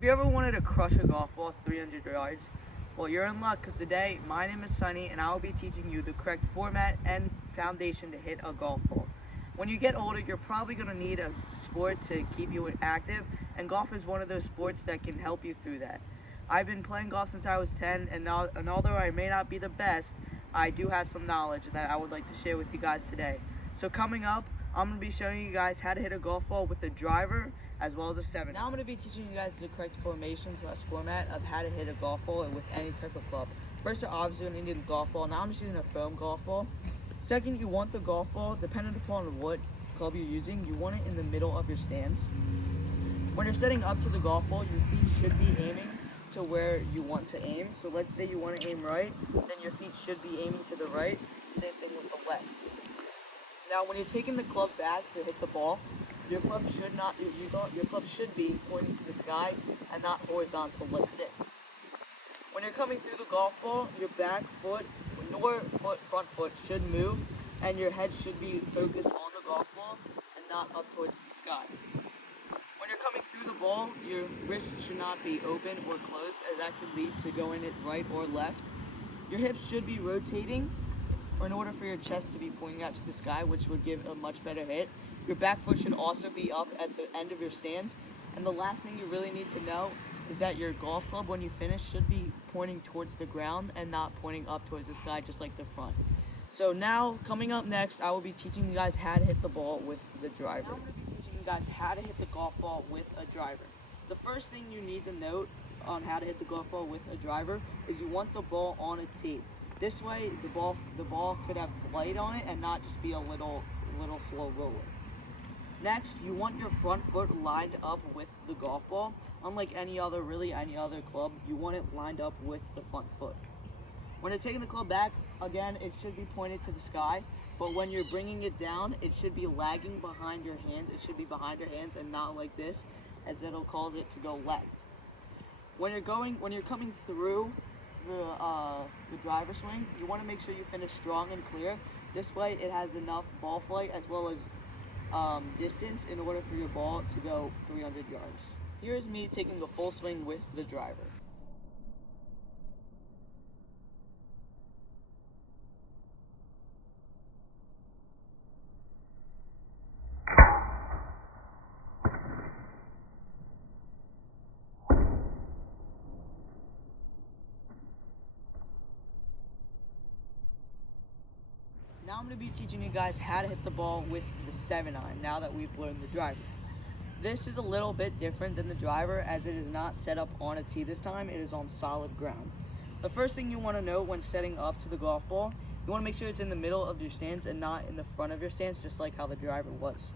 If you ever wanted to crush a golf ball 300 yards, well, you're in luck because today my name is Sunny and I will be teaching you the correct format and foundation to hit a golf ball. When you get older, you're probably going to need a sport to keep you active, and golf is one of those sports that can help you through that. I've been playing golf since I was 10, and although I may not be the best, I do have some knowledge that I would like to share with you guys today. So coming up, I'm going to be showing you guys how to hit a golf ball with a driver as well as a 7. Now I'm going to be teaching you guys the correct formation/format of how to hit a golf ball with any type of club. First, you're obviously going to need a golf ball. Now I'm just using a foam golf ball. Second, you want the golf ball, depending upon what club you're using, you want it in the middle of your stance. When you're setting up to the golf ball, your feet should be aiming to where you want to aim. So let's say you want to aim right, then your feet should be aiming to the right. Same thing with the left. Now, when you're taking the club back to hit the ball, your club should be pointing to the sky and not horizontal like this. When you're coming through the golf ball, your back foot, your front foot should move, and your head should be focused on the golf ball and not up towards the sky. When you're coming through the ball, your wrists should not be open or closed, as that could lead to going it right or left. Your hips should be rotating in order for your chest to be pointing out to the sky, which would give a much better hit. Your back foot should also be up at the end of your stance. And the last thing you really need to know is that your golf club, when you finish, should be pointing towards the ground and not pointing up towards the sky, just like the front. So now, coming up next, I will be teaching you guys how to hit the ball with the driver. Now I'm going to be teaching you guys how to hit the golf ball with a driver. The first thing you need to note on how to hit the golf ball with a driver is you want the ball on a tee. This way, the ball could have flight on it and not just be a little slow roller. Next, you want your front foot lined up with the golf ball. Unlike any other club, you want it lined up with the front foot. When you're taking the club back, again, it should be pointed to the sky, but when you're bringing it down, it should be lagging behind your hands. It should be behind your hands and not like this, as it'll cause it to go left. When you're coming through the driver swing, you want to make sure you finish strong and clear. This way, it has enough ball flight as well as distance in order for your ball to go 300 yards. Here's me taking a full swing with the driver. Now I'm going to be teaching you guys how to hit the ball with the 7-iron now that we've learned the driver. This is a little bit different than the driver, as it is not set up on a tee this time, it is on solid ground. The first thing you want to know when setting up to the golf ball, you want to make sure it's in the middle of your stance and not in the front of your stance, just like how the driver was.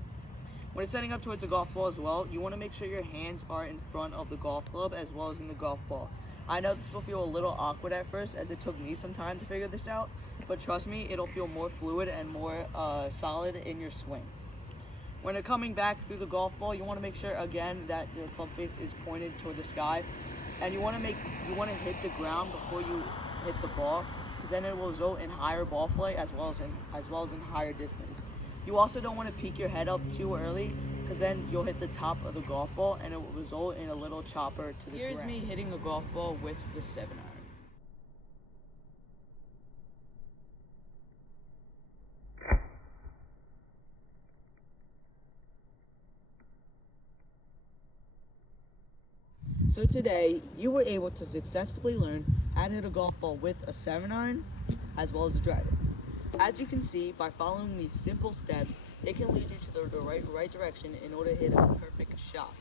When it's setting up towards the golf ball as well, you want to make sure your hands are in front of the golf club as well as in the golf ball. I know this will feel a little awkward at first, as it took me some time to figure this out, but trust me, it'll feel more fluid and more solid in your swing. When you're coming back through the golf ball, you want to make sure again that your club face is pointed toward the sky, and you want to hit the ground before you hit the ball, because then it will result in higher ball flight as well as in higher distance. You also don't want to peek your head up too early, because then you'll hit the top of the golf ball and it will result in a little chopper to the ground. Here's me hitting a golf ball with the 7-iron. So today, you were able to successfully learn how to hit a golf ball with a 7-iron as well as a driver. As you can see, by following these simple steps, it can lead you to the right direction in order to hit a perfect shot.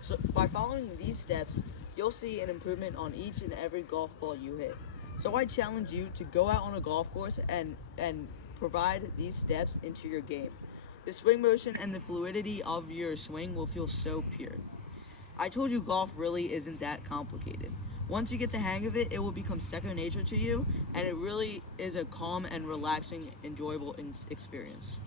So by following these steps, you'll see an improvement on each and every golf ball you hit. So I challenge you to go out on a golf course and provide these steps into your game. The swing motion and the fluidity of your swing will feel so pure. I told you golf really isn't that complicated. Once you get the hang of it, it will become second nature to you, and it really is a calm and relaxing, enjoyable experience.